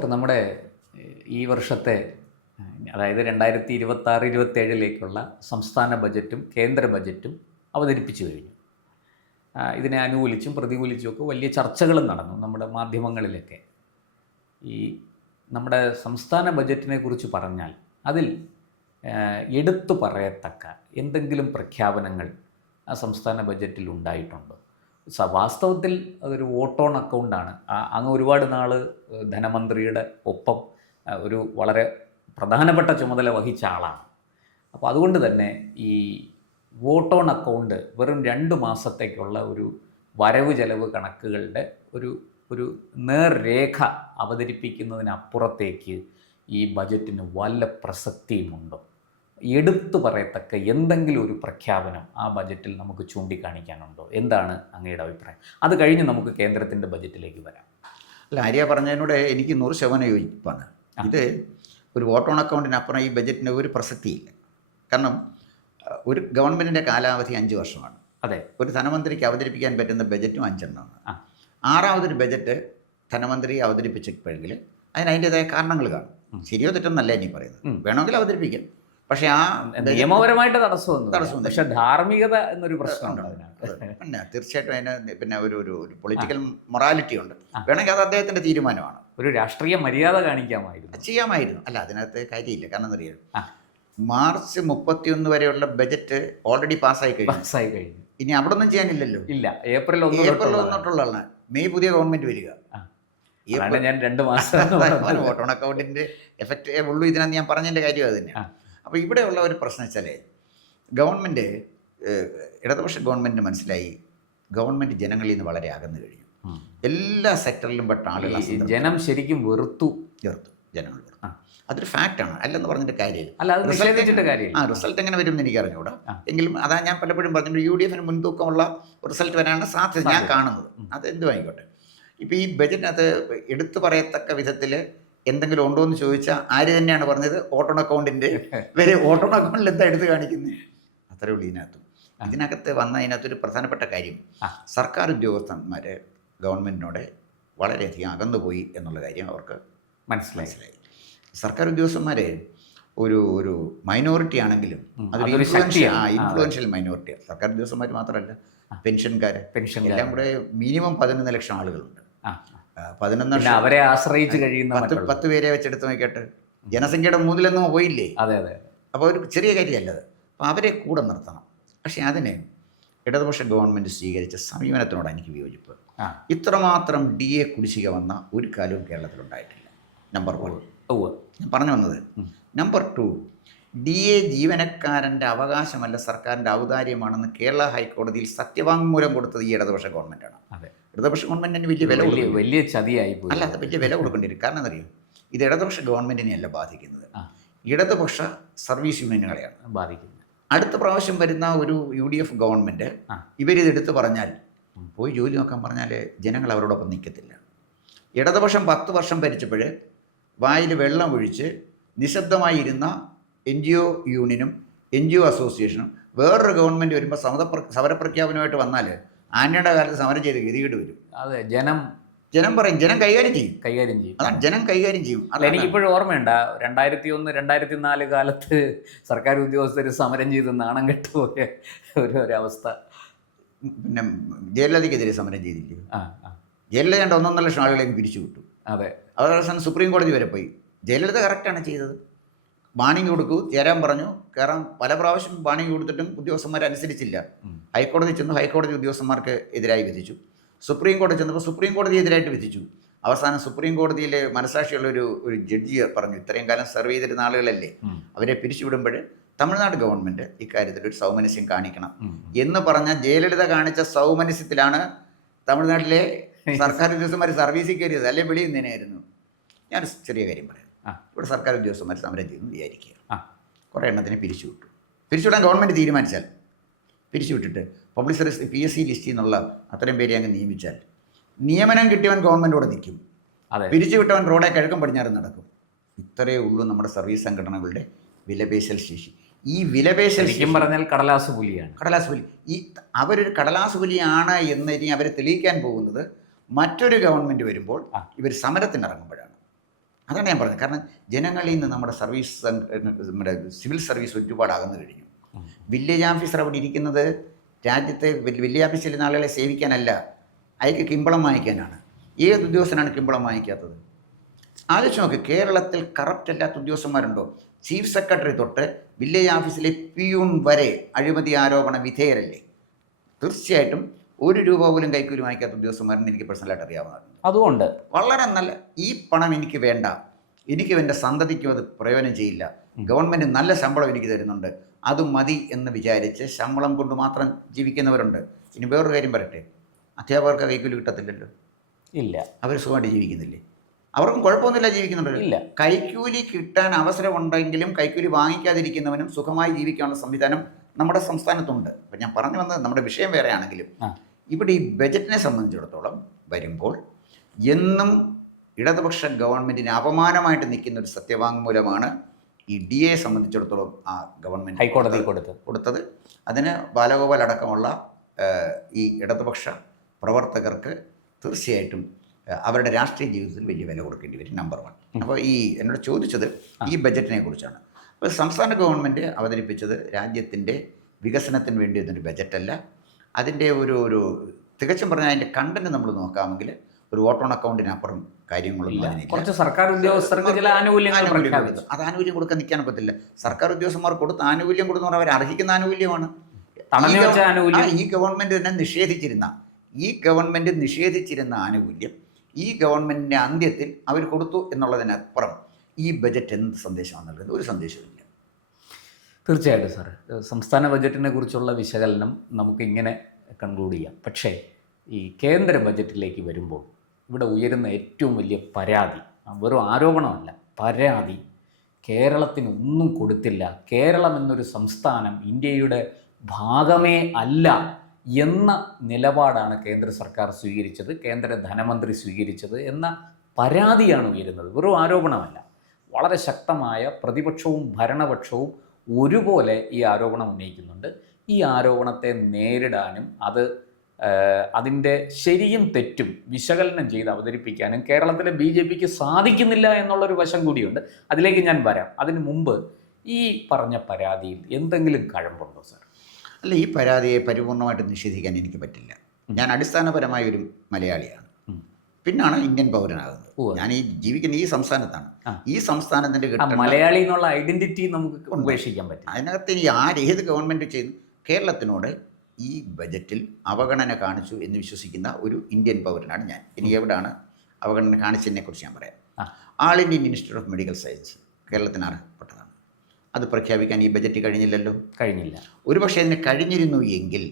Sir, നമ്മുടെ ഈ വർഷത്തെ അതായത് 2026-27ലേക്കുള്ള സംസ്ഥാന ബജറ്റും കേന്ദ്ര ബജറ്റും അവതരിപ്പിച്ചു കഴിഞ്ഞു. ഇതിനെ അനുകൂലിച്ചും പ്രതികൂലിച്ചുമൊക്കെ വലിയ ചർച്ചകളും നടന്നു നമ്മുടെ മാധ്യമങ്ങളിലൊക്കെ. ഈ നമ്മുടെ സംസ്ഥാന ബജറ്റിനെ കുറിച്ച് പറഞ്ഞാൽ അതിൽ എടുത്തു പറയത്തക്ക എന്തെങ്കിലും പ്രഖ്യാപനങ്ങൾ ആ സംസ്ഥാന ബജറ്റിൽ ഉണ്ടായിട്ടുണ്ടോ? വാസ്തവത്തിൽ അതൊരു വോട്ട് ഓൺ അക്കൗണ്ടാണ്. അങ്ങ് ഒരുപാട് നാൾ ധനമന്ത്രിയുടെ ഒപ്പം ഒരു വളരെ പ്രധാനപ്പെട്ട ചുമതല വഹിച്ച ആളാണ്. അപ്പോൾ അതുകൊണ്ട് തന്നെ ഈ വോട്ട് ഓൺ അക്കൗണ്ട് വെറും 2 മാസത്തേക്കുള്ള ഒരു വരവ് ചെലവ് കണക്കുകളുടെ ഒരു നേർരേഖ അവതരിപ്പിക്കുന്നതിനപ്പുറത്തേക്ക് ഈ ബജറ്റിന് വല്ല പ്രസക്തിയുമുണ്ടോ? എടുത്തു പറയത്തക്ക എന്തെങ്കിലും ഒരു പ്രഖ്യാപനം ആ ബജറ്റിൽ നമുക്ക് ചൂണ്ടിക്കാണിക്കാനുണ്ടോ? എന്താണ് അങ്ങയുടെ അഭിപ്രായം? അത് കഴിഞ്ഞ് നമുക്ക് കേന്ദ്രത്തിൻ്റെ ബജറ്റിലേക്ക് വരാം. അല്ല, ആര്യ പറഞ്ഞതിനോട് എനിക്ക് 100% യോജിപ്പാണ്. ഇത് ഒരു വോട്ട് ഓൺ അക്കൗണ്ടിനപ്പുറം ഈ ബജറ്റിന് ഒരു പ്രസക്തിയില്ല. കാരണം ഒരു ഗവൺമെൻറ്റിൻ്റെ കാലാവധി 5 വർഷമാണ്. അതെ. ഒരു ധനമന്ത്രിക്ക് അവതരിപ്പിക്കാൻ പറ്റുന്ന ബജറ്റും 5 എണ്ണമാണ്. 6ാമതൊരു ബജറ്റ് ധനമന്ത്രി അവതരിപ്പിച്ചപ്പോഴെങ്കിൽ അതിൻ്റേതായ കാരണങ്ങൾ കാണും. ശരിയോ തെറ്റെന്നല്ല ഇനി പറയുന്നത്. വേണമെങ്കിൽ അവതരിപ്പിക്കാം. പക്ഷേ ആ നിയമപരമായിട്ട് തടസ്സമൊന്നും, പക്ഷേ ധാർമ്മികത എന്നൊരു പ്രശ്നമുണ്ട് അതിനകത്ത്. പിന്നെ തീർച്ചയായിട്ടും അതിന് പിന്നെ ഒരു പൊളിറ്റിക്കൽ മൊറാലിറ്റി ഉണ്ട്. വേണമെങ്കിൽ അത് അദ്ദേഹത്തിൻ്റെ തീരുമാനമാണ്. ഒരു രാഷ്ട്രീയ മര്യാദ ചെയ്യാമായിരുന്നു. അല്ല, അതിനകത്ത് കാര്യമില്ല. കാരണം എന്താ പറയുക, മാർച്ച് 31 വരെയുള്ള ബജറ്റ് ഓൾറെഡി പാസ്സായി കഴിഞ്ഞു. ഇനി അവിടെ ഒന്നും ചെയ്യാനില്ലല്ലോ. ഇല്ല, ഏപ്രിൽ 1 തൊട്ടുള്ളതാണ്. മെയ് പുതിയ ഗവൺമെൻറ് വരിക. ഞാൻ 2 മാസം വോട്ട് ഓൺ അക്കൗണ്ടിൻ്റെ എഫക്റ്റ് ഉള്ളൂ ഇതിനെന്ന് ഞാൻ പറഞ്ഞതിൻ്റെ കാര്യം അത് തന്നെ. അപ്പോൾ ഇവിടെയുള്ള ഒരു പ്രശ്നം വെച്ചാൽ ഗവൺമെൻറ്, ഇടതുപക്ഷ ഗവൺമെൻറ് മനസ്സിലായി ഗവൺമെൻറ് ജനങ്ങളിൽ നിന്ന് വളരെ അകന്നു കഴിഞ്ഞു. എല്ലാ സെക്ടറിലും പെട്ട ആളുകൾ ജനം ശരിക്കും വെറുത്തു. ജനങ്ങൾ വെറുത്തു. അതൊരു ഫാക്റ്റാണ്, അല്ലെന്ന് പറഞ്ഞിട്ട് കാര്യമില്ല. റിസൾട്ട് എങ്ങനെ വരും എന്ന് എനിക്ക് അറിഞ്ഞുകൂടാ. എങ്കിലും അതാ ഞാൻ പലപ്പോഴും പറഞ്ഞിട്ട് UDF മുൻതൂക്കമുള്ള റിസൾട്ട് വരാനാണ് സാധ്യത ഞാൻ കാണുന്നത്. അതെന്തും ആയിക്കോട്ടെ. ഇപ്പോൾ ഈ ബജറ്റിനകത്ത് എടുത്തു പറയത്തക്ക വിധത്തിൽ എന്തെങ്കിലും ഉണ്ടോ എന്ന് ചോദിച്ചാൽ ആര് തന്നെയാണ് പറഞ്ഞത്, വോട്ട് ഓൺ അക്കൗണ്ടിൻ്റെ വരെ വോട്ട് ഓൺ അക്കൗണ്ടിൽ എന്താ എടുത്ത് കാണിക്കുന്നത്? അത്രേ ഉള്ളൂ ഇതിനകത്തും. ഇതിനകത്ത് വന്നതിനകത്തൊരു പ്രധാനപ്പെട്ട കാര്യം, സർക്കാർ ഉദ്യോഗസ്ഥന്മാർ ഗവൺമെൻറ്റിനോട് വളരെയധികം അകന്നുപോയി എന്നുള്ള കാര്യം അവർക്ക് മനസ്സിലായി. സർക്കാർ ഉദ്യോഗസ്ഥന്മാർ ഒരു മൈനോറിറ്റി ആണെങ്കിലും അതൊരു ഇൻഫ്ലുവൻഷ്യൽ മൈനോറിറ്റിയാണ്. സർക്കാർ ഉദ്യോഗസ്ഥന്മാർ മാത്രമല്ല, പെൻഷൻകാർ എല്ലാം കൂടെ മിനിമം 11 ലക്ഷം ആളുകളുണ്ട്. 11 അവരെ ആശ്രയിച്ച് കഴിയുന്ന 10 പേരെ വെച്ചെടുത്ത് നോക്കിയിട്ട് ജനസംഖ്യയുടെ 3 പോയില്ലേ? അതെ അതെ. അപ്പോൾ ഒരു ചെറിയ കാര്യമല്ലത്. അപ്പോൾ അവരെ കൂടെ നിർത്തണം. പക്ഷേ അതിന് ഇടതുപക്ഷ ഗവൺമെൻറ് സ്വീകരിച്ച സമീപനത്തിനോട് എനിക്ക് വിയോജിപ്പ്. ഇത്രമാത്രം DA കുടിശ്ശിക വന്ന ഒരു കാലവും കേരളത്തിലുണ്ടായിട്ടില്ല. നമ്പർ 1 ഞാൻ പറഞ്ഞു വന്നത്. നമ്പർ 2, DA ജീവനക്കാരൻ്റെ അവകാശമല്ല, സർക്കാരിൻ്റെ ഔദാര്യമാണെന്ന് കേരള ഹൈക്കോടതിയിൽ സത്യവാങ്മൂലം കൊടുത്തത് ഈ ഇടതുപക്ഷ ഗവൺമെൻറ്റാണ്. ഇടതുപക്ഷ ഗവൺമെൻറ്റിന് വലിയ ചതിയായി പോയി. അല്ല, അത് വലിയ വില കൊടുക്കേണ്ടി വരും. കാരണം എന്നറിയും, ഇത് ഇടതുപക്ഷ ഗവൺമെൻറ്റിനെയല്ല ബാധിക്കുന്നത്, ഇടതുപക്ഷ സർവീസ് യൂണിയനുകളെയാണ് ബാധിക്കുന്നത്. അടുത്ത പ്രാവശ്യം വരുന്ന ഒരു UDF ഗവൺമെൻറ് ഇവരിതെടുത്ത് പറഞ്ഞാൽ, പോയി ജോലി നോക്കാൻ പറഞ്ഞാൽ ജനങ്ങൾ അവരോടൊപ്പം നിൽക്കത്തില്ല. ഇടതുപക്ഷം 10 വർഷം ഭരിച്ചപ്പോൾ വായിൽ വെള്ളം ഒഴിച്ച് നിശബ്ദമായിരുന്ന NGO യൂണിയനും NGO അസോസിയേഷനും വേറൊരു ഗവൺമെൻറ് വരുമ്പോൾ സമരപ്രഖ്യാപനമായിട്ട് വന്നാൽ ആന്റണിയുടെ കാലത്ത് സമരം ചെയ്ത് ഗതികേട് വരും. അതെ, ജനം പറയും, ജനം കൈകാര്യം ചെയ്യും. അതാണ് ജനം കൈകാര്യം ചെയ്യും. എനിക്കിപ്പോഴും ഓർമ്മയുണ്ട് 2001-2004 കാലത്ത് സർക്കാർ ഉദ്യോഗസ്ഥർ സമരം ചെയ്ത് നാണം കെട്ടുപോയ ഒരവസ്ഥ. പിന്നെ ജയലളിതയ്ക്കെതിരെ സമരം ചെയ്തില്ലേ? ജയലളിത 1.5 ലക്ഷം ആളുകളെയും പിരിച്ചു വിട്ടു. അതെ. അവസാനം സുപ്രീം കോടതി വരെ പോയി. ജയലളിത കറക്റ്റാണ് ചെയ്തത്. വാണിംഗ് കൊടുക്കൂ, ചേരാൻ പറഞ്ഞു, കയറാൻ പല പ്രാവശ്യം വാണിംഗ് കൊടുത്തിട്ടും ഉദ്യോഗസ്ഥന്മാർ അനുസരിച്ചില്ല. ഹൈക്കോടതി ചെന്നു, ഹൈക്കോടതി ഉദ്യോഗസ്ഥന്മാർക്ക് എതിരായി വിധിച്ചു. സുപ്രീം കോടതി ചെന്നപ്പോൾ സുപ്രീം കോടതി എതിരായിട്ട് വിധിച്ചു. അവസാനം സുപ്രീം കോടതിയിൽ മനസാക്ഷിയുള്ള ഒരു ജഡ്ജി പറഞ്ഞു, ഇത്രയും കാലം സെർവ് ചെയ്തിരുന്ന ആളുകളല്ലേ, അവരെ പിരിച്ചുവിടുമ്പോൾ തമിഴ്നാട് ഗവൺമെൻറ് ഇക്കാര്യത്തിൽ ഒരു സൗമനസ്യം കാണിക്കണം എന്ന് പറഞ്ഞ ജയലളിത കാണിച്ച സൗമനസ്യത്തിലാണ് തമിഴ്നാട്ടിലെ സർക്കാർ ഉദ്യോഗസ്ഥന്മാർ സർവീസിൽ കയറിയത്. അല്ലെ വെളിയിൽ നിന്നായിരുന്നു. ഞാൻ ചെറിയ കാര്യം പറയാം. ഇവിടെ സർക്കാർ ഉദ്യോഗസ്ഥന്മാർ സമരം ചെയ്യുന്നു വിചാരിക്കുക, കുറേ എണ്ണത്തിനെ പിരിച്ചുവിട്ടു. പിരിച്ചുവിടാൻ ഗവൺമെൻറ് തീരുമാനിച്ചാൽ പിരിച്ചുവിട്ടിട്ട് പബ്ലിസിറ്റി PSC ലിസ്റ്റിൽ നിന്നുള്ള അത്രയും പേരെ അങ്ങ് നിയമിച്ചാൽ നിയമനം കിട്ടിയവൻ ഗവൺമെൻറ്റോടെ നിൽക്കും, പിരിച്ചുവിട്ടവൻ റോഡെ കിഴക്കും പടിഞ്ഞാറും നടക്കും. ഇത്രയേ ഉള്ളൂ നമ്മുടെ സർവീസ് സംഘടനകളുടെ വിലപേശൽ ശേഷി. ഈ വിലപേശൽ പറഞ്ഞാൽ കടലാസ് പുലിയാണ്. ഈ അവരൊരു കടലാസ് പുലിയാണ് എന്ന് ഇനി അവർ തെളിയിക്കാൻ പോകുന്നത് മറ്റൊരു ഗവൺമെൻറ് വരുമ്പോൾ ഇവർ സമരത്തിനിറങ്ങുമ്പോഴാണ്. അതാണ് ഞാൻ പറഞ്ഞത്. കാരണം ജനങ്ങളിൽ നിന്ന് നമ്മുടെ സർവീസ് നമ്മുടെ സിവിൽ സർവീസ് ഒരുപാട് അകന്നു കഴിഞ്ഞു. വില്ലേജ് ഓഫീസർ അവിടെ ഇരിക്കുന്നത് രാജ്യത്തെ വില്ലേജ് ഓഫീസിൽ ഇരുന്ന ആളുകളെ സേവിക്കാനല്ല, അയാൾക്ക് കിമ്പളം വാങ്ങിക്കാനാണ്. ഏത് ഉദ്യോഗസ്ഥനാണ് കിമ്പളം വാങ്ങിക്കാത്തത്? ആലോചിച്ച് നോക്ക്, കേരളത്തിൽ കറപ്റ്റ് അല്ലാത്ത ഉദ്യോഗസ്ഥന്മാരുണ്ടോ? ചീഫ് സെക്രട്ടറി തൊട്ട് വില്ലേജ് ഓഫീസിലെ പിയൂൺ വരെ അഴിമതി ആരോപണ വിധേയരല്ലേ? തീർച്ചയായിട്ടും ഒരു രൂപ പോലും കൈക്കൂലി വാങ്ങിക്കാത്ത ഉദ്യോഗസ്ഥന്മാരെന്ന് എനിക്ക് പേഴ്സണലായിട്ട് അറിയാവുന്നതാണ്. അതുകൊണ്ട് വളരെ നല്ല, ഈ പണം എനിക്ക് വേണ്ട, എനിക്കും എൻ്റെ സന്തതിക്കും അത് പ്രയോജനം ചെയ്യില്ല, ഗവൺമെൻറ് നല്ല ശമ്പളം എനിക്ക് തരുന്നുണ്ട്, അത് മതി എന്ന് വിചാരിച്ച് ശമ്പളം കൊണ്ട് മാത്രം ജീവിക്കുന്നവരുണ്ട്. ഇനി വേറൊരു കാര്യം പറയട്ടെ, അധ്യാപകർക്ക് കൈക്കൂലി കിട്ടത്തില്ലല്ലോ. ഇല്ല, അവർ സുഖമായിട്ട് ജീവിക്കുന്നില്ലേ? അവർക്കും കുഴപ്പമൊന്നുമില്ല, ജീവിക്കുന്നുണ്ടല്ലോ. ഇല്ല. കൈക്കൂലി കിട്ടാൻ അവസരമുണ്ടെങ്കിലും കൈക്കൂലി വാങ്ങിക്കാതിരിക്കുന്നവനും സുഖമായി ജീവിക്കാനുള്ള സംവിധാനം നമ്മുടെ സംസ്ഥാനത്തുണ്ട്. അപ്പം ഞാൻ പറഞ്ഞു വന്നത് നമ്മുടെ വിഷയം വേറെ ആണെങ്കിലും ഇവിടെ ഈ ബജറ്റിനെ സംബന്ധിച്ചിടത്തോളം വരുമ്പോൾ എന്നും ഇടതുപക്ഷ ഗവൺമെൻറ്റിന് അപമാനമായിട്ട് നിൽക്കുന്ന ഒരു സത്യവാങ്മൂലമാണ് ഈ DA സംബന്ധിച്ചിടത്തോളം ആ ഗവൺമെൻറ് ഹൈക്കോടതി കൊടുത്തത്. അതിന് ബാലഗോപാൽ അടക്കമുള്ള ഈ ഇടതുപക്ഷ പ്രവർത്തകർക്ക് തീർച്ചയായിട്ടും അവരുടെ രാഷ്ട്രീയ ജീവിതത്തിൽ വലിയ വില കൊടുക്കേണ്ടി വരും, നമ്പർ 1. അപ്പോൾ ഈ എന്നോട് ചോദിച്ചത് ഈ ബജറ്റിനെ കുറിച്ചാണ്. അപ്പോൾ സംസ്ഥാന ഗവൺമെൻറ് അവതരിപ്പിച്ചത് രാജ്യത്തിൻ്റെ വികസനത്തിന് വേണ്ടി ഇതൊരു ബജറ്റല്ല. അതിൻ്റെ ഒരു തികച്ചും പറഞ്ഞാൽ അതിൻ്റെ കണ്ടന്റ് നമ്മൾ നോക്കാമെങ്കിൽ ഒരു വോട്ട് ഓൺ അക്കൗണ്ടിനപ്പുറം കാര്യങ്ങളൊന്നും അതിനില്ല. കുറച്ച് സർക്കാർ ഉദ്യോഗസ്ഥർക്ക് ചില ആനുകൂല്യങ്ങൾ പ്രഖ്യാപിച്ചു. അത് ആനുകൂല്യം കൊടുക്കാൻ നിൽക്കാൻ പറ്റില്ല. സർക്കാർ ഉദ്യോഗസ്ഥന്മാർ കൊടുത്ത ആനുകൂല്യം കൊടുത്തു പറഞ്ഞാൽ അവർ അർഹിക്കുന്ന ആനുകൂല്യമാണ്. ഈ ഗവൺമെൻറ് തന്നെ നിഷേധിച്ചിരുന്ന ആനുകൂല്യം ഈ ഗവൺമെൻറ്റിൻ്റെ അന്ത്യത്തിൽ അവർ കൊടുത്തു എന്നുള്ളതിനപ്പുറം ഈ ബജറ്റ് എന്ത് സന്ദേശമാണ് നൽകുന്നത്? ഒരു സന്ദേശമില്ല. തീർച്ചയായിട്ടും സാർ, സംസ്ഥാന ബജറ്റിനെ കുറിച്ചുള്ള വിശകലനം നമുക്കിങ്ങനെ കൺക്ലൂഡ് ചെയ്യാം. പക്ഷേ ഈ കേന്ദ്ര ബജറ്റിലേക്ക് വരുമ്പോൾ ഇവിടെ ഉയരുന്ന ഏറ്റവും വലിയ പരാതി, വെറും ആരോപണമല്ല, പരാതി, കേരളത്തിന് ഒന്നും കൊടുത്തില്ല, കേരളം എന്നൊരു സംസ്ഥാനം ഇന്ത്യയുടെ ഭാഗമേ അല്ല എന്ന നിലപാടാണ് കേന്ദ്ര സർക്കാർ സ്വീകരിച്ചത്, കേന്ദ്ര ധനമന്ത്രി സ്വീകരിച്ചത് എന്ന പരാതിയാണ് ഉയരുന്നത്. വെറും ആരോപണമല്ല. വളരെ ശക്തമായ പ്രതിപക്ഷവും ഭരണപക്ഷവും ഒരുപോലെ ഈ ആരോപണം ഉന്നയിക്കുന്നുണ്ട്. ഈ ആരോപണത്തെ നേരിടാനും അതിൻ്റെ ശരിയും തെറ്റും വിശകലനം ചെയ്ത് അവതരിപ്പിക്കാനും കേരളത്തിലെ BJPക്ക് സാധിക്കുന്നില്ല എന്നുള്ളൊരു വശം കൂടിയുണ്ട്. അതിലേക്ക് ഞാൻ വരാം. അതിനു മുമ്പ് ഈ പറഞ്ഞ പരാതിയിൽ എന്തെങ്കിലും കഴമ്പുണ്ടോ സാർ? അല്ല, ഈ പരാതിയെ പരിപൂർണമായിട്ട് നിഷേധിക്കാൻ എനിക്ക് പറ്റില്ല. ഞാൻ അടിസ്ഥാനപരമായ ഒരു മലയാളിയാണ്, പിന്നാണ് ഇന്ത്യൻ പൗരനാകുന്നത്. ഞാൻ ഈ ജീവിക്കുന്ന ഈ സംസ്ഥാനത്താണ്. ഈ സംസ്ഥാനത്തിൻ്റെ മലയാളി എന്നുള്ള ഐഡന്റിറ്റി നമുക്ക് ഉപേക്ഷിക്കാൻ പറ്റും. അതിനകത്ത് ഇനി ഏത് ഗവൺമെൻറ് ചെയ്തു കേരളത്തിനോട് ഈ ബജറ്റിൽ അവഗണന കാണിച്ചു എന്ന് വിശ്വസിക്കുന്ന ഒരു ഇന്ത്യൻ പൗരനാണ് ഞാൻ. ഇനി എവിടെയാണ് അവഗണന കാണിച്ചതിനെക്കുറിച്ച് ഞാൻ പറയാം. All Indian institute of medical science കേരളത്തിന് അർഹപ്പെട്ടതാണ്. അത് പ്രഖ്യാപിക്കാൻ ഈ ബജറ്റ് കഴിഞ്ഞില്ല. ഒരുപക്ഷെ അതിന് കഴിഞ്ഞിരുന്നു എങ്കിൽ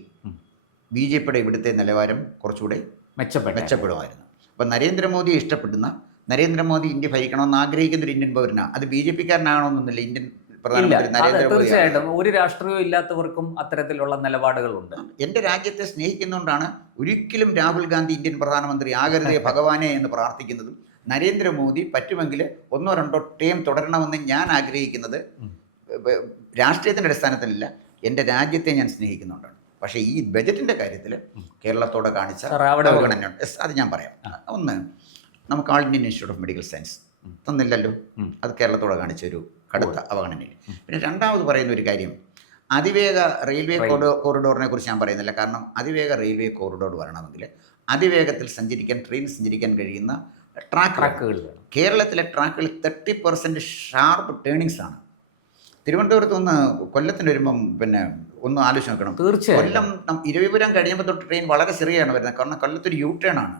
BJPയുടെ ഇവിടുത്തെ നിലവാരം കുറച്ചുകൂടെ മെച്ചപ്പെടുമായിരുന്നു. അപ്പം നരേന്ദ്രമോദിയെ ഇഷ്ടപ്പെടുന്ന, നരേന്ദ്രമോദി ഇന്ത്യ ഭരിക്കണമെന്ന് ആഗ്രഹിക്കുന്ന ഒരു ഇന്ത്യൻ പൗരനാണ്. അത് BJPക്കാരനാകണമെന്നൊന്നുമില്ല. ഇന്ത്യൻ പ്രധാനമന്ത്രി നരേന്ദ്രമോദി. തീർച്ചയായിട്ടും ഒരു രാഷ്ട്രീയവും ഇല്ലാത്തവർക്കും അത്തരത്തിലുള്ള നിലപാടുകളുണ്ട്. എൻ്റെ രാജ്യത്തെ സ്നേഹിക്കുന്നതുകൊണ്ടാണ് ഒരിക്കലും രാഹുൽ ഗാന്ധി ഇന്ത്യൻ പ്രധാനമന്ത്രി ആകരുതേ ഭഗവാനെ എന്ന് പ്രാർത്ഥിക്കുന്നതും നരേന്ദ്രമോദി പറ്റുമെങ്കിൽ 1 or 2 ടേം തുടരണമെന്ന് ഞാൻ ആഗ്രഹിക്കുന്നത് രാഷ്ട്രീയത്തിൻ്റെ അടിസ്ഥാനത്തിലല്ല, എൻ്റെ രാജ്യത്തെ ഞാൻ സ്നേഹിക്കുന്നുണ്ടാണ്. പക്ഷേ ഈ ബജറ്റിൻ്റെ കാര്യത്തിൽ കേരളത്തോടെ കാണിച്ച അവഗണനയുണ്ട്. അത് ഞാൻ പറയാം. ഒന്ന്, നമുക്ക് all Indian institute of medical science തന്നില്ലല്ലോ, അത് കേരളത്തോടെ കാണിച്ച ഒരു കടുത്ത അവഗണനയിൽ. പിന്നെ രണ്ടാമത് പറയുന്ന ഒരു കാര്യം, അതിവേഗ റെയിൽവേ കോറിഡോറിനെ കുറിച്ച് ഞാൻ പറയുന്നില്ല. കാരണം അതിവേഗ റെയിൽവേ കോറിഡോർ വരണമെങ്കിൽ അതിവേഗത്തിൽ ട്രെയിൻ സഞ്ചരിക്കാൻ കഴിയുന്ന ട്രാക്കുകൾ. കേരളത്തിലെ ട്രാക്കുകൾ 30% ഷാർപ്പ് ടേണിങ്സ് ആണ്. തിരുവനന്തപുരത്ത് നിന്ന് കൊല്ലത്തിന് വരുമ്പം പിന്നെ ഒന്ന് ആലോചിച്ച് നോക്കണം. കൊല്ലം ഇരവിപുരം കഴിയുമ്പോൾ തൊട്ട് ട്രെയിൻ വളരെ ചെറിയാണ് വരുന്നത്. കാരണം കൊല്ലത്തൊരു U-turn ആണ്.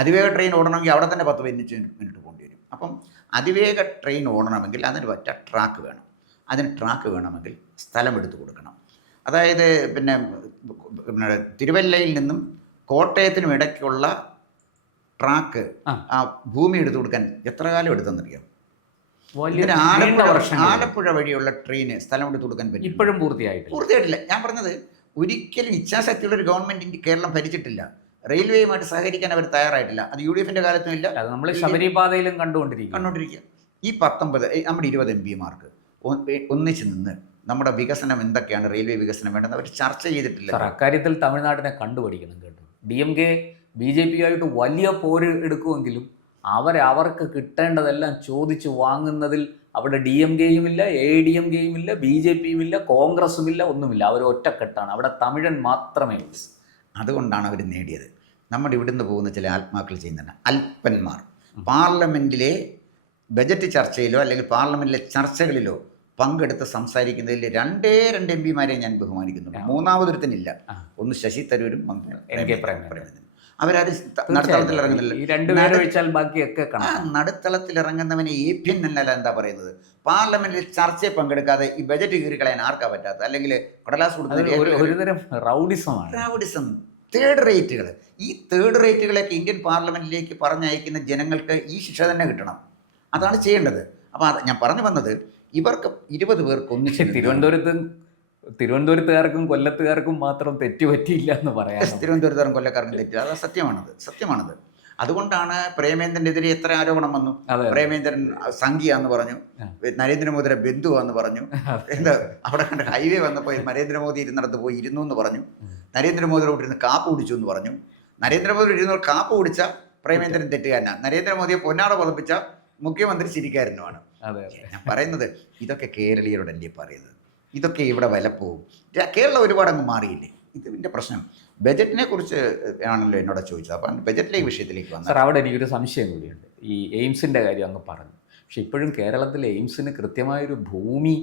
അതിവേഗ ട്രെയിൻ ഓടണമെങ്കിൽ അവിടെ തന്നെ 10-15 മിനിറ്റ് പോകേണ്ടി വരും. അപ്പം അതിവേഗ ട്രെയിൻ ഓടണമെങ്കിൽ അതിന് പറ്റ ട്രാക്ക് വേണം. അതിന് ട്രാക്ക് വേണമെങ്കിൽ സ്ഥലം എടുത്തു കൊടുക്കണം. അതായത് പിന്നെ തിരുവല്ലയിൽ നിന്നും കോട്ടയത്തിനും ഇടയ്ക്കുള്ള ട്രാക്ക് ആ ഭൂമി എടുത്തു കൊടുക്കാൻ എത്ര കാലം എടുത്തെന്നറിയാം? ആലപ്പുഴ വഴിയുള്ള ട്രെയിന് സ്ഥലം എടുത്തു കൊടുക്കാൻ പറ്റും. ഇപ്പോഴും പൂർത്തിയായിട്ടില്ല. ഞാൻ പറഞ്ഞത് ഒരിക്കലും ഇച്ഛാശക്തിയുള്ള ഒരു ഗവൺമെൻറ് കേരളം ഭരിച്ചിട്ടില്ല. റെയിൽവേയുമായിട്ട് സഹകരിക്കാൻ അവർ തയ്യാറായിട്ടില്ല. അത് UDFൻ്റെ കാലത്തും ഇല്ല. നമ്മൾ ശബരിപാതയിലും കണ്ടുകൊണ്ടിരിക്കുക. ഈ 19 നമ്മുടെ 20 MPമാർക്ക് ഒന്നിച്ച് നിന്ന് നമ്മുടെ വികസനം എന്തൊക്കെയാണ്, റെയിൽവേ വികസനം വേണ്ടെന്ന് അവർ ചർച്ച ചെയ്തിട്ടില്ല. അക്കാര്യത്തിൽ തമിഴ്നാടിനെ കണ്ടുപഠിക്കണം കേട്ടോ. DMK BJPയായിട്ട് വലിയ പോര് എടുക്കുമെങ്കിലും അവർക്ക് കിട്ടേണ്ടതെല്ലാം ചോദിച്ച് വാങ്ങുന്നതിൽ അവിടെ DMKയും ഇല്ല, ADMKയും ഇല്ല, BJPയും ഇല്ല, കോൺഗ്രസും ഇല്ല, ഒന്നുമില്ല. അവർ ഒറ്റക്കെട്ടാണ്. അവിടെ തമിഴൻ മാത്രമേ ഉള്ളൂ. അതുകൊണ്ടാണ് അവർ നേടിയത്. നമ്മുടെ ഇവിടുന്ന് പോകുന്ന ചില ആത്മാക്കൾ ചെയ്യുന്നതാണ് അല്പന്മാർ. പാർലമെൻറ്റിലെ ബജറ്റ് ചർച്ചയിലോ അല്ലെങ്കിൽ പാർലമെൻറ്റിലെ ചർച്ചകളിലോ പങ്കെടുത്ത് സംസാരിക്കുന്നതിൽ രണ്ട് MP-മാരെ ഞാൻ ബഹുമാനിക്കുന്നുണ്ട്. മൂന്നാമതൊരുത്തനില്ല. ഒന്ന് ശശി തരൂരും NK പ്രേമചന്ദ്രനും. അവരാരും നടുത്തളത്തിൽ ഇറങ്ങുന്നില്ല. ഈ രണ്ടുപേരെ ഒഴിച്ചാൽ ബാക്കിയൊക്കെ നടുത്തളത്തിൽ ഇറങ്ങുന്നവനെ APN എന്നല്ല എന്താ പറയുന്നത്. പാർലമെന്റിൽ ചർച്ചയിൽ പങ്കെടുക്കാതെ ഈ ബജറ്റ് കീറിക്കളയാൻ ആർക്കാ പറ്റാത്തത്? അല്ലെങ്കിൽ കടലാസ് ഒരുതരം റൗഡിസമാണ്. Rowdyism, third റേറ്റുകൾ. ഈ തേർഡ് റേറ്റുകളൊക്കെ ഇന്ത്യൻ പാർലമെന്റിലേക്ക് പറഞ്ഞയക്കുന്ന ജനങ്ങൾക്ക് ഈ ശിക്ഷ തന്നെ കിട്ടണം. അതാണ് ചെയ്യേണ്ടത്. അപ്പോൾ ഞാൻ പറഞ്ഞു വന്നത്, ഇവർക്ക് 20 പേർക്ക് ഒന്നിച്ച് തിരുവനന്തപുരത്തുകാർക്കും കൊല്ലത്തുകാർക്കും മാത്രം തെറ്റ് പറ്റിയില്ല എന്ന് പറയാം. തിരുവനന്തപുരത്തുകാർക്കും കൊല്ലക്കാർക്കും തെറ്റില്ല. അത് സത്യമാണത്. അതുകൊണ്ടാണ് പ്രേമേന്ദ്രനെതിരെ എത്ര ആരോപണം വന്നു. പ്രേമേന്ദ്രൻ സംഖ്യയാന്ന് പറഞ്ഞു, നരേന്ദ്രമോദിയുടെ ബന്ധുവാന്ന് പറഞ്ഞു. എന്താ അവിടെ കണ്ട ഹൈവേ വന്നപ്പോൾ നരേന്ദ്രമോദി ഇരുന്നിടത്ത് പോയി ഇരുന്നു എന്ന് പറഞ്ഞു. നരേന്ദ്രമോദിയോട് ഇരുന്ന് കാപ്പ് കുടിച്ചു എന്ന് പറഞ്ഞു. നരേന്ദ്രമോദി ഇരുന്നവർ കാപ്പ് കുടിച്ച പ്രേമേന്ദ്രൻ തെറ്റുകാരനാണ്. നരേന്ദ്രമോദിയെ പൊന്നാട പതപ്പിച്ച മുഖ്യമന്ത്രി ചിരിക്കാരനുമാണ്. ഞാൻ പറയുന്നത് ഇതൊക്കെ കേരളീയരോടല്ലേ പറയുന്നത്. ഇതൊക്കെ ഇവിടെ വിലപ്പോവും. കേരളം ഒരുപാട് അങ്ങ് മാറിയില്ലേ? ഇതിൻ്റെ പ്രശ്നം ബജറ്റിനെ കുറിച്ച് ആണല്ലോ എന്നോട് ചോദിച്ചത്. അപ്പം ബജറ്റിലെ വിഷയത്തിലേക്ക് വന്നു. സാർ, അവിടെ എനിക്കൊരു സംശയം കൂടിയുണ്ട്. ഈ എയിംസിൻ്റെ കാര്യം അങ്ങ് പറഞ്ഞു. പക്ഷെ ഇപ്പോഴും കേരളത്തിലെ എയിംസിന് കൃത്യമായൊരു ഭൂമി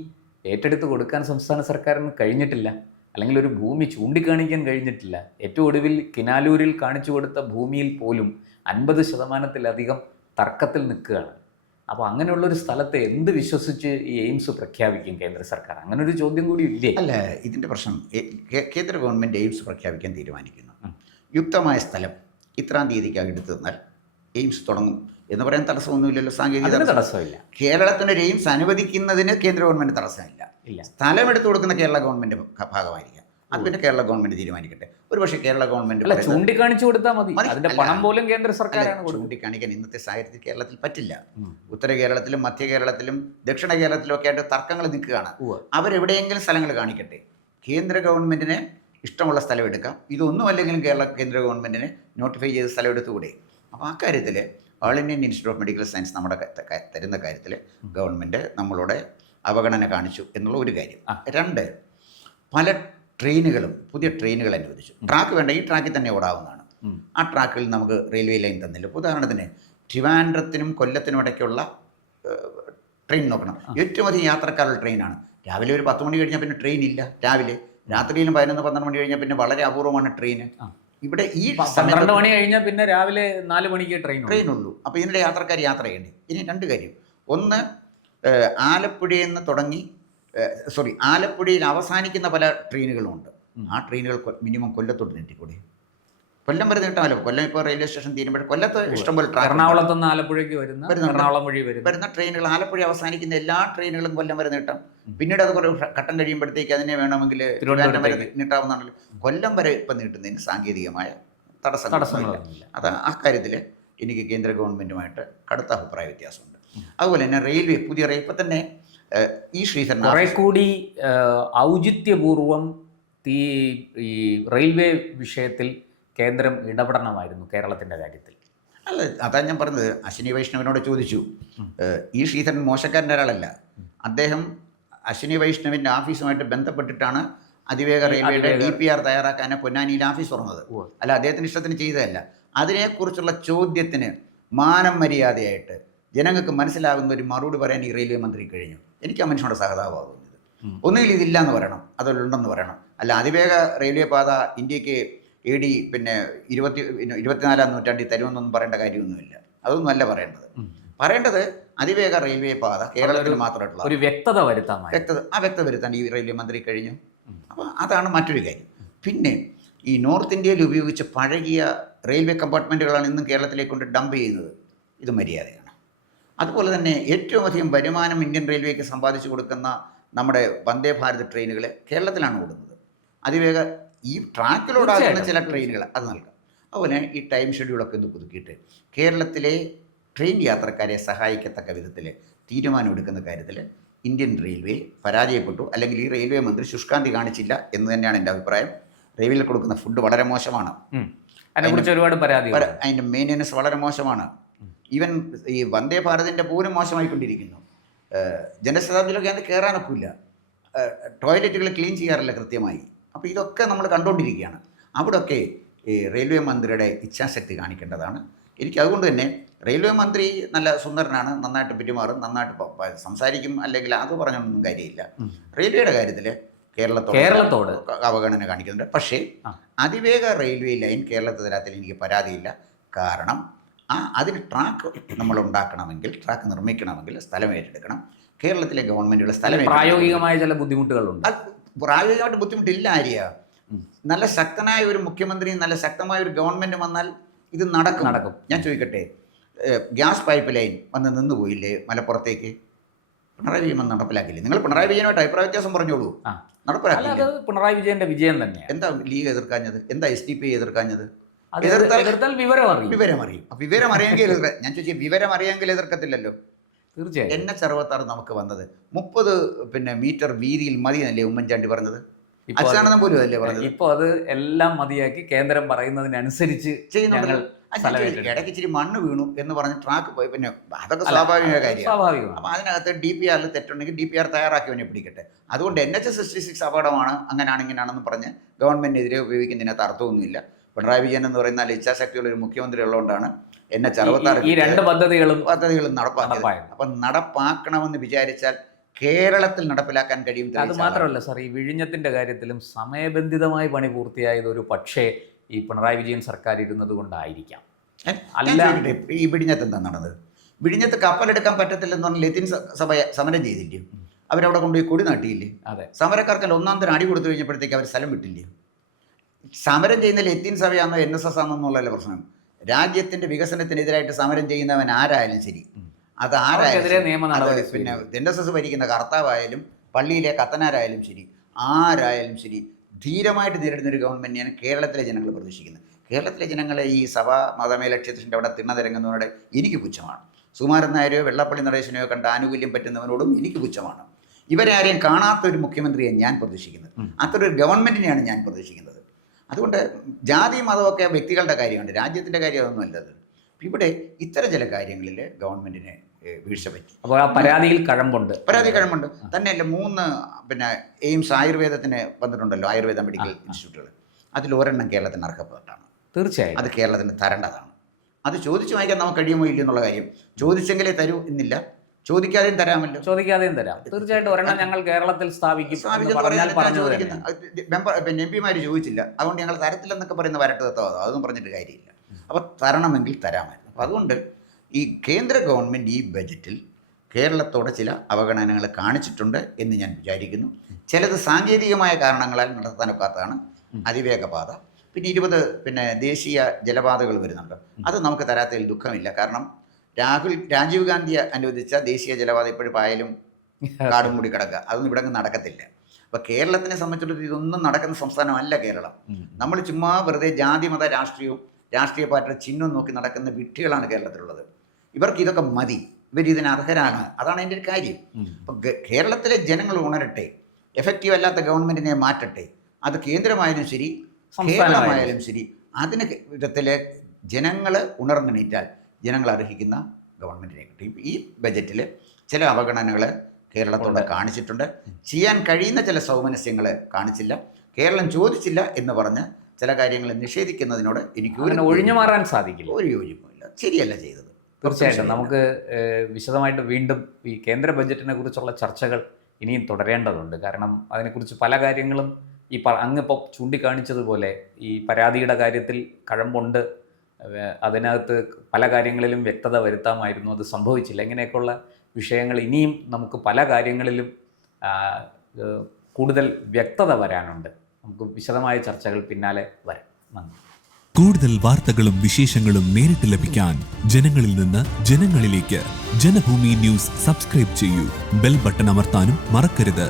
ഏറ്റെടുത്ത് കൊടുക്കാൻ സംസ്ഥാന സർക്കാരിന് കഴിഞ്ഞിട്ടില്ല, അല്ലെങ്കിൽ ഒരു ഭൂമി ചൂണ്ടിക്കാണിക്കാൻ കഴിഞ്ഞിട്ടില്ല. ഏറ്റവും ഒടുവിൽ കിനാലൂരിൽ കാണിച്ചു കൊടുത്ത ഭൂമിയിൽ പോലും 50% തർക്കത്തിൽ നിൽക്കുകയാണ്. അപ്പോൾ അങ്ങനെയുള്ളൊരു സ്ഥലത്തെ എന്ത് വിശ്വസിച്ച് ഈ എയിംസ് പ്രഖ്യാപിക്കും കേന്ദ്ര സർക്കാർ? അങ്ങനെ ഒരു ചോദ്യം കൂടി ഇല്ലേ? അല്ല, ഇതിൻ്റെ പ്രശ്നം കേന്ദ്ര ഗവൺമെൻറ് എയിംസ് പ്രഖ്യാപിക്കാൻ തീരുമാനിക്കുന്നു. യുക്തമായ സ്ഥലം ഇത്രാം തീയതിക്കാണ് എടുത്തു തന്നാൽ എയിംസ് തുടങ്ങും എന്ന് പറയാൻ തടസ്സമൊന്നുമില്ലല്ലോ. സാങ്കേതിക തടസ്സമില്ല. കേരളത്തിനൊരു എയിംസ് അനുവദിക്കുന്നതിന് കേന്ദ്ര ഗവൺമെൻറ് തടസ്സമില്ല. സ്ഥലം എടുത്തു കൊടുക്കുന്ന കേരള ഗവൺമെൻറ് ഭാഗമായിരിക്കാം. അത് പിന്നെ കേരള ഗവൺമെൻറ് തീരുമാനിക്കട്ടെ. ഒരുപക്ഷെ കേരള ഗവൺമെൻറ് ചൂണ്ടിക്കാണിച്ചു കൊടുത്താൽ മതി. അതിന്റെ പണം പോലും കേന്ദ്ര സർക്കാരാണ്. ചൂണ്ടിക്കാണിക്കാൻ ഇന്നത്തെ സാഹചര്യത്തിൽ കേരളത്തിൽ പറ്റില്ല. ഉത്തര കേരളത്തിലും മധ്യ കേരളത്തിലും ദക്ഷിണ കേരളത്തിലും ഒക്കെ ആയിട്ട് തർക്കങ്ങൾ നിൽക്കുകയാണ്. അവരെവിടെയെങ്കിലും സ്ഥലങ്ങൾ കാണിക്കട്ടെ. കേന്ദ്ര ഗവൺമെൻറ്റിന് ഇഷ്ടമുള്ള സ്ഥലം എടുക്കാം. ഇതൊന്നും അല്ലെങ്കിലും കേന്ദ്ര ഗവൺമെൻറ്റിന് നോട്ടിഫൈ ചെയ്ത് സ്ഥലം എടുത്തുകൂടെ? അപ്പോൾ ആ കാര്യത്തിൽ all Indian institute of medical science നമ്മുടെ തരുന്ന കാര്യത്തിൽ ഗവൺമെൻറ് നമ്മളോട് അവഗണന കാണിച്ചു എന്നുള്ള ഒരു കാര്യം. രണ്ട്, പല ട്രെയിനുകളും പുതിയ ട്രെയിനുകൾ അനുവദിച്ചു. ട്രാക്ക് വേണ്ട, ഈ ട്രാക്കിൽ തന്നെ ഓടാവുന്നതാണ്. ആ ട്രാക്കിൽ നമുക്ക് റെയിൽവേ ലൈൻ തന്നില്ല. ഉദാഹരണത്തിന് ട്രിവാൻഡ്രത്തിനും കൊല്ലത്തിനും ഇടയ്ക്കുള്ള ട്രെയിൻ നോക്കണം. ഏറ്റവും അധികം യാത്രക്കാരുള്ള ട്രെയിനാണ്. രാവിലെ ഒരു 10 മണി കഴിഞ്ഞാൽ പിന്നെ ട്രെയിൻ ഇല്ല. രാത്രിയിലും 11-12 മണി കഴിഞ്ഞാൽ പിന്നെ വളരെ അപൂർവമാണ് ട്രെയിന്. ഇവിടെ ഈ 12 മണി കഴിഞ്ഞാൽ പിന്നെ രാവിലെ 4 മണിക്ക് ട്രെയിൻ ഉള്ളൂ. അപ്പോൾ ഇതിൻ്റെ യാത്രക്കാർ യാത്ര ചെയ്യേണ്ടി. ഇനി രണ്ട് കാര്യം. ഒന്ന്, ആലപ്പുഴയിൽ നിന്ന് തുടങ്ങി ആലപ്പുഴയിൽ അവസാനിക്കുന്ന പല ട്രെയിനുകളുമുണ്ട്. ആ ട്രെയിനുകൾ മിനിമം കൊല്ലത്തോട്ട് നീട്ടിക്കൂടെ? കൊല്ലം വരെ നീട്ടാമല്ലോ. കൊല്ലം ഇപ്പോൾ റെയിൽവേ സ്റ്റേഷൻ തീരുമ്പോൾ കൊല്ലത്ത് ഇഷ്ടംപോലെ എറണാകുളത്ത് നിന്ന് ആലപ്പുഴയ്ക്ക് വരുന്ന ട്രെയിനുകൾ, ആലപ്പുഴ അവസാനിക്കുന്ന എല്ലാ ട്രെയിനുകളും കൊല്ലം വരെ നീട്ടാം. പിന്നീട് അത് കുറേ ഘട്ടം കഴിയുമ്പോഴത്തേക്ക് അതിനെ വേണമെങ്കിൽ തിരുവനന്തപുരം വരെ നീട്ടാവുന്നതാണല്ലോ. കൊല്ലം വരെ ഇപ്പം നീട്ടുന്നതിന് സാങ്കേതികമായ തടസ്സങ്ങളില്ല. അത് ആ കാര്യത്തിൽ എനിക്ക് കേന്ദ്ര ഗവൺമെൻറ്റുമായിട്ട് കടുത്ത അഭിപ്രായ വ്യത്യാസമുണ്ട്. അതുപോലെ തന്നെ റെയിൽവേ പുതിയ ഇപ്പം തന്നെ ഈ ശ്രീധരൻ കുറെ കൂടി ഔചിത്യപൂർവം ഈ റെയിൽവേ വിഷയത്തിൽ കേന്ദ്രം ഇടപെടണമായിരുന്നു കേരളത്തിൻ്റെ കാര്യത്തിൽ. അല്ല, അതാ ഞാൻ പറഞ്ഞത്. അശ്വിനി വൈഷ്ണവിനോട് ചോദിച്ചു. ഈ ശ്രീധരൻ മോശക്കാരൻ്റെ ഒരാളല്ല. അദ്ദേഹം അശ്വിനി വൈഷ്ണവിൻ്റെ ഓഫീസുമായിട്ട് ബന്ധപ്പെട്ടിട്ടാണ് അതിവേഗ റെയിൽവേയുടെ DPR തയ്യാറാക്കാൻ പൊന്നാനിയിൽ ഓഫീസ് തുറന്നത്. അല്ല, അദ്ദേഹത്തിൻ്റെ ഇഷ്ടത്തിന് ചെയ്തതല്ല. അതിനെക്കുറിച്ചുള്ള ചോദ്യത്തിന് മാനം മര്യാദയായിട്ട് ജനങ്ങൾക്ക് മനസ്സിലാകുന്ന ഒരു മറുപടി പറയാൻ ഈ റെയിൽവേ മന്ത്രി കഴിഞ്ഞു. എനിക്ക് ആ മനുഷ്യനോട് സഹതാപമാകുന്നത്. ഒന്നുകിൽ ഇതില്ല എന്ന് പറയണം, അതുണ്ടെന്ന് പറയണം. അല്ല, അതിവേഗ റെയിൽവേ പാത ഇന്ത്യക്ക് AD 24-ാം നൂറ്റാണ്ടിൽ തരുമെന്നൊന്നും പറയേണ്ട കാര്യമൊന്നുമില്ല. അതൊന്നും അല്ല പറയേണ്ടത് അതിവേഗ റെയിൽവേ പാത കേരളത്തിന് മാത്രമായിട്ടുള്ള ഒരു വ്യക്തത വരുത്താൻ ഈ റെയിൽവേ മന്ത്രി കഴിഞ്ഞു. അപ്പോൾ അതാണ് മറ്റൊരു കാര്യം. പിന്നെ ഈ നോർത്ത് ഇന്ത്യയിൽ ഉപയോഗിച്ച പഴകിയ റെയിൽവേ കമ്പാർട്ട്മെൻറ്റുകളാണ് ഇന്നും കേരളത്തിലേക്ക് കൊണ്ട് ഡംപ് ചെയ്യുന്നത്. ഇത് മര്യാദയാണ്. അതുപോലെ തന്നെ ഏറ്റവും അധികം വരുമാനം ഇന്ത്യൻ റെയിൽവേക്ക് സമ്പാദിച്ചു കൊടുക്കുന്ന നമ്മുടെ വന്ദേ ഭാരത് ട്രെയിനുകൾ കേരളത്തിലാണ് ഓടുന്നത്. അതിവേഗ ഈ ട്രാക്കിലോടാകുന്ന ചില ട്രെയിനുകൾ അത് നൽകാം. അതുപോലെ ഈ ടൈം ഷെഡ്യൂളൊക്കെ ഒന്ന് പുതുക്കിയിട്ട് കേരളത്തിലെ ട്രെയിൻ യാത്രക്കാരെ സഹായിക്കത്തക്ക വിധത്തിൽ തീരുമാനമെടുക്കുന്ന കാര്യത്തിൽ ഇന്ത്യൻ റെയിൽവേ പരാജയപ്പെട്ടു. അല്ലെങ്കിൽ ഈ റെയിൽവേ മന്ത്രി ശുഷ്കാന്തി കാണിച്ചില്ല എന്ന് തന്നെയാണ് എൻ്റെ അഭിപ്രായം. റെയിൽവേയിൽ കൊടുക്കുന്ന ഫുഡ് വളരെ മോശമാണ്. അതിനെക്കുറിച്ച് ഒരുപാട് പരാതി. അതിൻ്റെ മെയിൻ്റനൻസ് വളരെ മോശമാണ്. ഈവൻ ഈ വന്ദേ ഭാരതിൻ്റെ പോലും മോശമായിക്കൊണ്ടിരിക്കുന്നു. ജനശതാബ്ദിയിലൊക്കെ അത് കയറാനൊക്കില്ല, ടോയ്ലറ്റുകൾ ക്ലീൻ ചെയ്യാറില്ല കൃത്യമായി. അപ്പോൾ ഇതൊക്കെ നമ്മൾ കണ്ടുകൊണ്ടിരിക്കുകയാണ്. അവിടെയൊക്കെ ഈ റെയിൽവേ മന്ത്രിയുടെ ഇച്ഛാശക്തി കാണിക്കേണ്ടതാണ്. എനിക്ക് അതുകൊണ്ട് തന്നെ റെയിൽവേ മന്ത്രി നല്ല സുന്ദരനാണ്, നന്നായിട്ട് പെരുമാറും, നന്നായിട്ട് സംസാരിക്കും, അല്ലെങ്കിൽ അത് പറഞ്ഞൊന്നും കാര്യമില്ല. റെയിൽവേയുടെ കാര്യത്തിൽ കേരളത്തോട് അവഗണന കാണിക്കുന്നുണ്ട്. പക്ഷേ അതിവേഗ റെയിൽവേ ലൈൻ കേരളത്തിൽ തരത്തിൽ എനിക്ക് പരാതിയില്ല. കാരണം അതിന് ട്രാക്ക് നമ്മൾ ഉണ്ടാക്കണമെങ്കിൽ, ട്രാക്ക് നിർമ്മിക്കണമെങ്കിൽ സ്ഥലം ഏറ്റെടുക്കണം. കേരളത്തിലെ ഗവൺമെൻറ്റുകൾ സ്ഥലം പ്രായോഗികമായ ചില ബുദ്ധിമുട്ടുകളുണ്ട്. അത് പ്രായോഗികമായിട്ട് ബുദ്ധിമുട്ടില്ല. ആര്യ നല്ല ശക്തനായ ഒരു മുഖ്യമന്ത്രിയും നല്ല ശക്തമായ ഒരു ഗവൺമെൻറ് വന്നാൽ ഇത് നടക്കും. ഞാൻ ചോദിക്കട്ടെ, ഗ്യാസ് പൈപ്പ് ലൈൻ വന്ന് നിന്നുപോയില്ലേ മലപ്പുറത്തേക്ക്? പിണറായി വിജയൻ നടപ്പിലാക്കില്ലേ? നിങ്ങൾ പിണറായി വിജയനുമായിട്ട് അഭിപ്രായ വ്യത്യാസം പറഞ്ഞോളൂ. നടപ്പിലാക്കില്ല. പിണറായി വിജയന്റെ വിജയം തന്നെ. എന്താ ലീഗ് എതിർക്കാഞ്ഞത്? എന്താ SDP എതിർക്കാഞ്ഞത്? വിവരം അറിയാമെങ്കിൽ ഞാൻ ചോദിച്ചു, വിവരം അറിയാമെങ്കിൽ എതിർക്കത്തില്ലല്ലോ. തീർച്ചയായും. NH-66 നമുക്ക് വന്നത് 30 മീറ്റർ വീതിയിൽ മതി എന്നല്ലേ ഉമ്മൻചാണ്ടി പറഞ്ഞത്? അച്യുതാനന്ദൻ പോലും അല്ലേ പറഞ്ഞത്? ഇപ്പോൾ അത് എല്ലാം മതിയാക്കി കേന്ദ്രം പറയുന്നതിനനുസരിച്ച് ചെയ്യുന്നുണ്ട്. ഇടയ്ക്ക് ഇച്ചിരി മണ്ണ് വീണു എന്ന് പറഞ്ഞ് ട്രാക്ക് പോയി, പിന്നെ അതൊക്കെ സ്വാഭാവിക കാര്യമാണ്. അപ്പം അതിനകത്ത് DPR തെറ്റുണ്ടെങ്കിൽ DPR തയ്യാറാക്കിയവനെ പിടിക്കട്ടെ. അതുകൊണ്ട് NH-66 അപകടമാണ്, അങ്ങനെയാണ് ഇങ്ങനെയാണെന്ന് പറഞ്ഞ് ഗവൺമെൻറ്റിനെതിരെ ഉപയോഗിക്കുന്നതിനകത്ത് അർത്ഥമൊന്നുമില്ല. പിണറായി വിജയൻ എന്ന് പറയുന്ന ഇച്ഛാശക്തിയുള്ള ഒരു മുഖ്യമന്ത്രി ഉള്ളതുകൊണ്ടാണ് NH-66 ഈ രണ്ട് പദ്ധതികളും നടപ്പാക്കിയത്. അപ്പം നടപ്പാക്കണമെന്ന് വിചാരിച്ചാൽ കേരളത്തിൽ നടപ്പിലാക്കാൻ കഴിയും. അത് മാത്രമല്ല സാർ, ഈ വിഴിഞ്ഞത്തിന്റെ കാര്യത്തിലും സമയബന്ധിതമായി പണി പൂർത്തിയായത് ഒരു പക്ഷേ ഈ പിണറായി വിജയൻ സർക്കാർ ഇരുന്നത് കൊണ്ടായിരിക്കാം. അല്ല, ഈ വിഴിഞ്ഞത്ത് എന്താ നടന്നത്? വിഴിഞ്ഞത്ത് കപ്പലെടുക്കാൻ പറ്റത്തില്ലെന്ന് പറഞ്ഞാൽ ലത്തീൻ സഭ സമരം ചെയ്തില്ലേ? അവരവിടെ കൊണ്ടുപോയി കൊടി നാട്ടിയില്ലേ? അതെ. സമരക്കാർക്ക് ഒന്നാം തരം അടി കൊടുത്തു കഴിഞ്ഞപ്പോഴത്തേക്ക് അവർ സ്ഥലം വിട്ടില്ലേ? സമരം ചെയ്യുന്ന ലത്തീൻ സഭയാണെന്നോ NSS ആണെന്നുള്ളതല്ല പ്രശ്നം. രാജ്യത്തിന്റെ വികസനത്തിനെതിരായിട്ട് സമരം ചെയ്യുന്നവൻ ആരായാലും ശരി, അത് ആരായാലും, പിന്നെ NSS ഭരിക്കുന്ന കർത്താവായാലും പള്ളിയിലെ കത്തനാരായാലും ശരി, ആരായാലും ശരി, ധീരമായിട്ട് നേരിടുന്ന ഒരു ഗവൺമെൻറ്റിനെയാണ് കേരളത്തിലെ ജനങ്ങൾ പ്രതീക്ഷിക്കുന്നത്. കേരളത്തിലെ ജനങ്ങളെ ഈ സഭാ മതമേലക്ഷ്യത്തിൻ്റെ അവിടെ തിണ്ണതിരങ്ങുന്നവരോട് എനിക്ക് പുച്ഛമാണ്. സുകുമാരൻ നായരെയോ വെള്ളാപ്പള്ളി നടേശനെയോ കണ്ട ആനുകൂല്യം പറ്റുന്നവരോടും എനിക്ക് പുച്ഛമാണ്. ഇവരെ ആരെയും കാണാത്തൊരു മുഖ്യമന്ത്രിയെ ഞാൻ പ്രതീക്ഷിക്കുന്നത്, അത്തരൊരു ഗവൺമെൻറ്റിനെയാണ് ഞാൻ പ്രതീക്ഷിക്കുന്നത്. അതുകൊണ്ട് ജാതി മതമൊക്കെ വ്യക്തികളുടെ കാര്യമുണ്ട്, രാജ്യത്തിൻ്റെ കാര്യം അതൊന്നും അല്ലത്. ഇവിടെ ഇത്തരം ചില കാര്യങ്ങളിൽ ഗവൺമെൻറ്റിനെ വീഴ്ച പറ്റി. അപ്പോൾ ആ പരാതിയിൽ കഴമ്പുണ്ട്. തന്നെയല്ല, 3 എയിംസ് ആയുർവേദത്തിന് വന്നിട്ടുണ്ടല്ലോ, ആയുർവേദ മെഡിക്കൽ ഇൻസ്റ്റിറ്റ്യൂട്ടുകൾ. അതിലൊരെണ്ണം കേരളത്തിന് അർഹപ്പെട്ടതാണ്. തീർച്ചയായും അത് കേരളത്തിന് തരേണ്ടതാണ്. അത് ചോദിച്ചു വാങ്ങിക്കാൻ നമുക്ക് കഴിയുമോ ഇല്ല എന്നുള്ള കാര്യം, ചോദിച്ചെങ്കിലേ തരൂ എന്നില്ല, ചോദിക്കാതെയും തരാമല്ലോ. തരാം. തീർച്ചയായിട്ടും ഒരെണ്ണം ഞങ്ങൾ കേരളത്തിൽ സ്ഥാപിക്കും. MP-മാർ ചോദിച്ചില്ല, അതുകൊണ്ട് ഞങ്ങൾ തരത്തില്ലെന്നൊക്കെ പറയുന്ന വരട്ട് തത്വം, അതൊന്നും പറഞ്ഞിട്ട് കാര്യമില്ല. അപ്പോൾ തരണമെങ്കിൽ തരാമായിരുന്നു. അപ്പോൾ അതുകൊണ്ട് ഈ കേന്ദ്ര ഗവൺമെൻറ് ഈ ബജറ്റിൽ കേരളത്തോടെ ചില അവഗണനകൾ കാണിച്ചിട്ടുണ്ട് എന്ന് ഞാൻ വിചാരിക്കുന്നു. ചിലത് സാങ്കേതികമായ കാരണങ്ങളാൽ നടത്താനൊക്കാത്തതാണ്. അതിവേഗപാത, പിന്നെ 20 ദേശീയ ജലപാതകൾ വരുന്നുണ്ട്. അത് നമുക്ക് തരാത്തതിൽ ദുഃഖമില്ല. കാരണം രാജീവ് ഗാന്ധി അനുവദിച്ച ദേശീയ ജലപാത ഇപ്പോഴും പായലും കാടും കൂടി കിടക്കുക, അതൊന്നും ഇവിടെ നടക്കത്തില്ല. അപ്പോൾ കേരളത്തിനെ സംബന്ധിച്ചിടത്തോളം ഇതൊന്നും നടക്കുന്ന സംസ്ഥാനമല്ല കേരളം. നമ്മൾ ചുമ്മാ വെറുതെ ജാതി മത രാഷ്ട്രീയ പാർട്ടിയുടെ ചിഹ്നം നോക്കി നടക്കുന്ന വിഡ്ഢികളാണ് കേരളത്തിലുള്ളത്. ഇവർക്ക് ഇതൊക്കെ മതി, ഇവരിതിന് അർഹരാണ്, അതാണ് എൻ്റെ ഒരു കാര്യം. അപ്പം കേരളത്തിലെ ജനങ്ങൾ ഉണരട്ടെ, എഫക്റ്റീവ് അല്ലാത്ത ഗവൺമെൻറ്റിനെ മാറ്റട്ടെ. അത് കേന്ദ്രമായാലും ശരി, കേരളമായാലും ശരി, അതിന് വിധത്തിൽ ജനങ്ങൾ ഉണർന്നെണീറ്റാൽ ജനങ്ങൾ അർഹിക്കുന്ന ഗവൺമെൻറ്റിനെ കിട്ടും. ഈ ബജറ്റിൽ ചില അവഗണനകൾ കേരളത്തോടെ കാണിച്ചിട്ടുണ്ട്. ചെയ്യാൻ കഴിയുന്ന ചില സൗമനസ്യങ്ങൾ കാണിച്ചില്ല. കേരളം ചോദിച്ചില്ല എന്ന് പറഞ്ഞ് ചില കാര്യങ്ങൾ നിഷേധിക്കുന്നതിനോട് എനിക്ക് ഒഴിഞ്ഞു മാറാൻ സാധിക്കില്ല, ഒരു യോജിപ്പുമില്ല. ശരിയല്ല ചെയ്തത്. തീർച്ചയായിട്ടും നമുക്ക് വിശദമായിട്ട് വീണ്ടും ഈ കേന്ദ്ര ബജറ്റിനെ കുറിച്ചുള്ള ചർച്ചകൾ ഇനിയും തുടരേണ്ടതുണ്ട്. കാരണം അതിനെക്കുറിച്ച് പല കാര്യങ്ങളും ഈ അങ്ങിപ്പോൾ ചൂണ്ടിക്കാണിച്ചതുപോലെ ഈ പരാതിയുടെ കാര്യത്തിൽ കഴമ്പുണ്ട്, അതിനകത്ത് പല കാര്യങ്ങളിലും വ്യക്തത വരുത്താമായിരുന്നു, അത് സംഭവിച്ചില്ല. ഇങ്ങനെയൊക്കെയുള്ള വിഷയങ്ങൾ ഇനിയും നമുക്ക് പല കാര്യങ്ങളിലും കൂടുതൽ വ്യക്തത വരാനുണ്ട്. നമുക്ക് വിശദമായ ചർച്ചകൾ പിന്നാലെ വരാം. നന്ദി. കൂടുതൽ വാർത്തകളും വിശേഷങ്ങളും നേരിട്ട് ലഭിക്കാൻ ജനങ്ങളിൽ നിന്ന് ജനങ്ങളിലേക്ക് ജനഭൂമി ന്യൂസ് സബ്സ്ക്രൈബ് ചെയ്യൂ. ബെൽ ബട്ടൺ അമർത്താനും മറക്കരുത്.